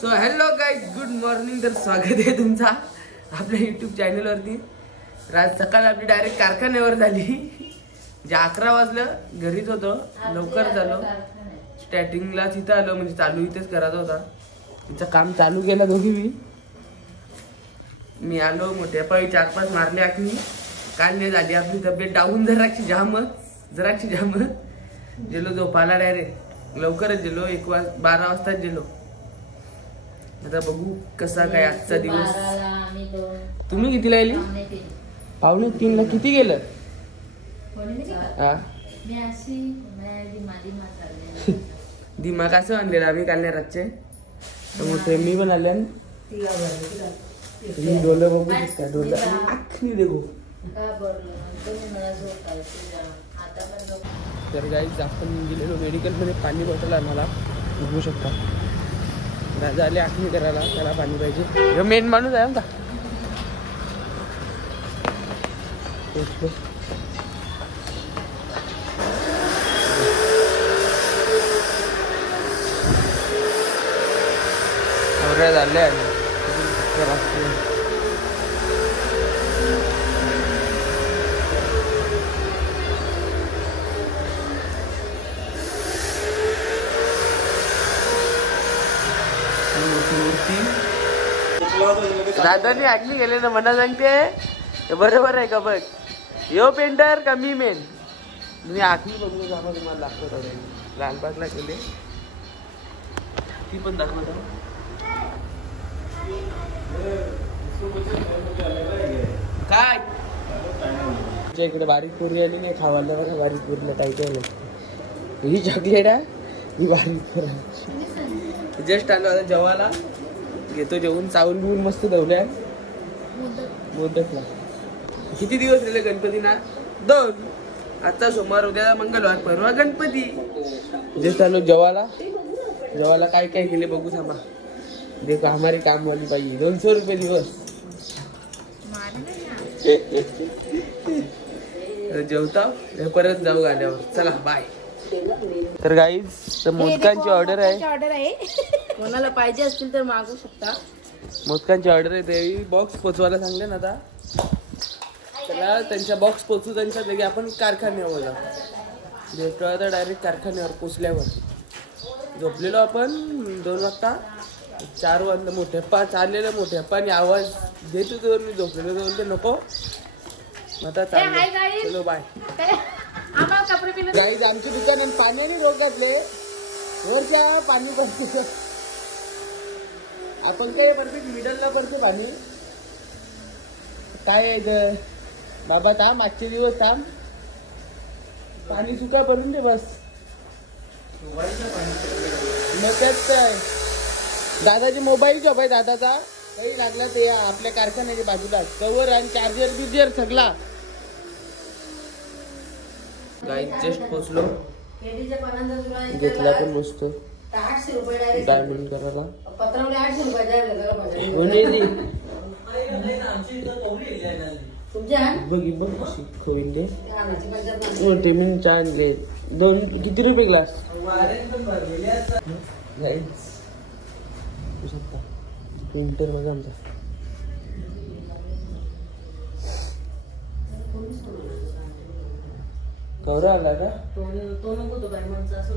So hello guys, good morning. तर स्वागत आहे तुमचा आपल्या यूट्यूब चॅनलवरती. आज सकाळ आपली डायरेक्ट कारखान्यावर झाली. जे 11 वाजलं घरीच होतो, लवकर झालो. स्टार्टिंगला तिथं आलो, म्हणजे चालू इथेच करायचा होता. तिचं काम चालू केलं दोघी. मी आलो, मोठ्या पायी 4-5 मारले आखली. काल नाही झाली आपली तब्येत डाऊन, जराची जामच. गेलो झोपायला डायरेक्ट. लवकरच गेलो, 12 वाजताच गेलो. आता बघू कसा काय आजचा दिवस. तुम्ही कितीला आली? 2:45ला. किती गेलं? दिमाग असं आणलेलं आम्ही काल नाही रातचे. त्यामुळे मी पण आल्या डोलं बघू शकता. डोलं आखली देखो. तर गाईज आपण गेलेलो मेडिकलमध्ये पाणी बॉटल आणायला. बघू शकता राजा आले आखणी करायला, त्याला पाणी पाहिजे. मेन माणूस आहे का. झाले दादानी आखणी गेले ना. मला सांगते बरोबर आहे का बघ. यो पेंटर कमी मेन. तुम्ही आखणी बघू जामा तुम्हाला दाखवत. लालबागला गेले ती पण दाखवत. काय इकडे बारीक पुरी आली नाही खावायला बघा. बारीक पुरीला काही काही ही चॉकलेट आहे, ही बारीक पुरी. जस्ट आलो आता जेवायला. घेतो जेवून. चावल बिवून मस्त धवल्या मोदकला. किती दिवस राहिले गणपतीना? 2. आता सोमवार, उद्या मंगळवार, परवा गणपती. जस्ट आलो जेवायला. काय काय केले बघू थांबा. देखो हमारी कामवाली पाहिजे. 200 रुपये दिवस. जेवता परत जाऊ गाड्यावर. चला बाय. तर गाईज मोदकांची ऑर्डर आहे. कोणाला पाहिजे असतील तर मागू शकता. मोदकांची ऑर्डर आहे. ते बॉक्स पोचवायला सांगले ना. आता त्याला त्यांच्या बॉक्स पोचू त्यांच्या लगे आपण कारखान्यावर भेटतो. आता डायरेक्ट कारखान्यावर पोचल्यावर झोपलेलो आपण 2 वाजता. 4 वाजता मोठ्या चाललेलं मोठ्या पाणी आवाज देत होतो. मी झोपलेलो बोलते नको. आता चलो बाय. गाईज आमची दुकान पाण्याने रोखले वरच्या पाणी पडते. आपण काय परफेक्ट मिडलला पडते पाणी. काय बाबा थांब, आजचे दिवस थांब. पाणी सुका पडून दे बस. मग त्यात काय दादाची मोबाईल शॉप आहे दादाचा. काही लागला ते आपल्या कारखान्याच्या बाजूला कवर आणि चार्जर बिर्जर सगळा. गाईज जस्ट पोचलो. घेतला पण मस्त डायमंड करायला. बघ कशी खोविले. आणले 2. किती रुपये ग्लास? प्रिंटर बघा आमचा. कवरा आला का? तो नको तो डायमंडचा असं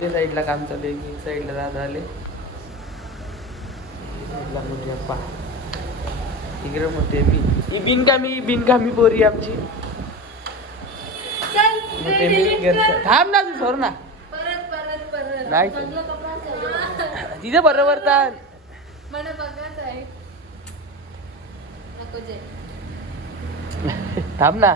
ते साईडला काम चालू आहे. एक साईडला दादा आले. मोठी अप्पा इकडे मोठे ही बिनकामी पोरी आमची. थांब ना तू. सोर ना नाही तिथे बरोबर. थांब ना.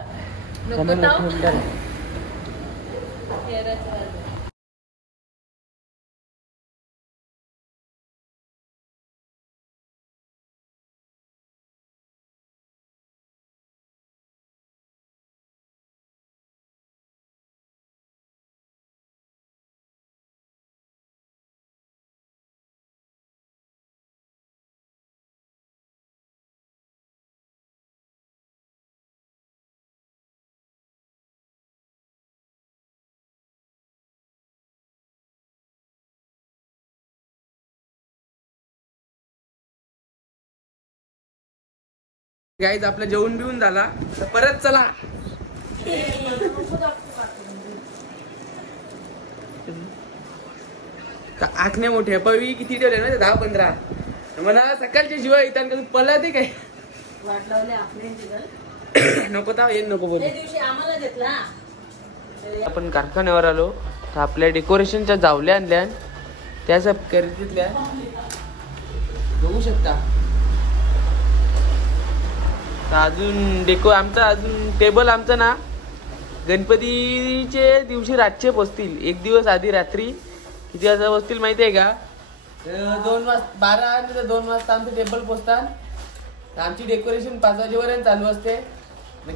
गाईज आपलं जेवण बिवून झाला तर परत चला. आखण्या मोठ्या पवी किती ठेवले ना 10-15 म्हणा सकाळच्या शिवाय येतात का तू पळते काय वाट लावले आपले नको तर येईल नको बोल. दिवशी आम्हाला घेतला. आपण कारखान्यावर आलो तर आपल्या डेकोरेशनच्या जावल्या आणल्या त्या सब खरेदीतल्या बघू शकता. अजून आमचा अजून टेबल आमचा ना गणपतीचे दिवशी रातचे पोचतील. एक दिवस आधी रात्री किती वाजता पोचतील माहिती आहे का? 2 वाजता 12 आणि 2 वाजता आमचे टेबल पोचतात. आमची डेकोरेशन 5 वाजेपर्यंत चालू असते.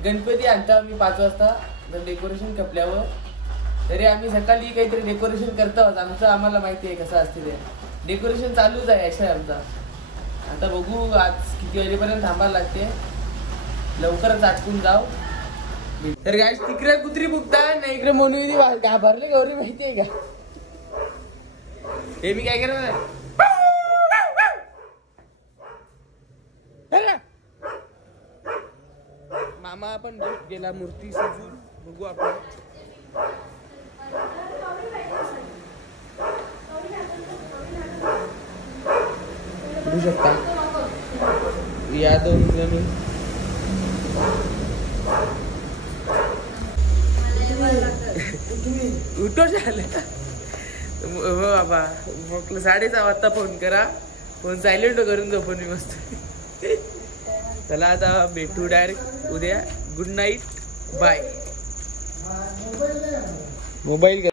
गणपती आणता आम्ही 5 वाजता. तर डेकोरेशन कपल्यावर तरी आम्ही सकाळी काहीतरी डेकोरेशन करतो. आमचं आम्हाला माहिती आहे कसं असते ते डेकोरेशन चालूच आहे अशा आमचा. आता बघू आज किती वाजेपर्यंत थांबायला लागते. लवकरच आटकून जाऊ. तर गाईस तिकडे कुत्री फुकतात ना इकडे मोनू घाबरले गौरी माहिती आहे का? हे मी काय करणार मामा आपण गेला मूर्ती सजून बघू आपण. बघू शकता या 2 जणी उठो झालं हो बाबा. मग 6:30 वाजता फोन करा. फोन सायलेंट करून जाऊ पण मी मस्त. चला आता भेटू डायरेक्ट उद्या. Good night bye. मोबाईल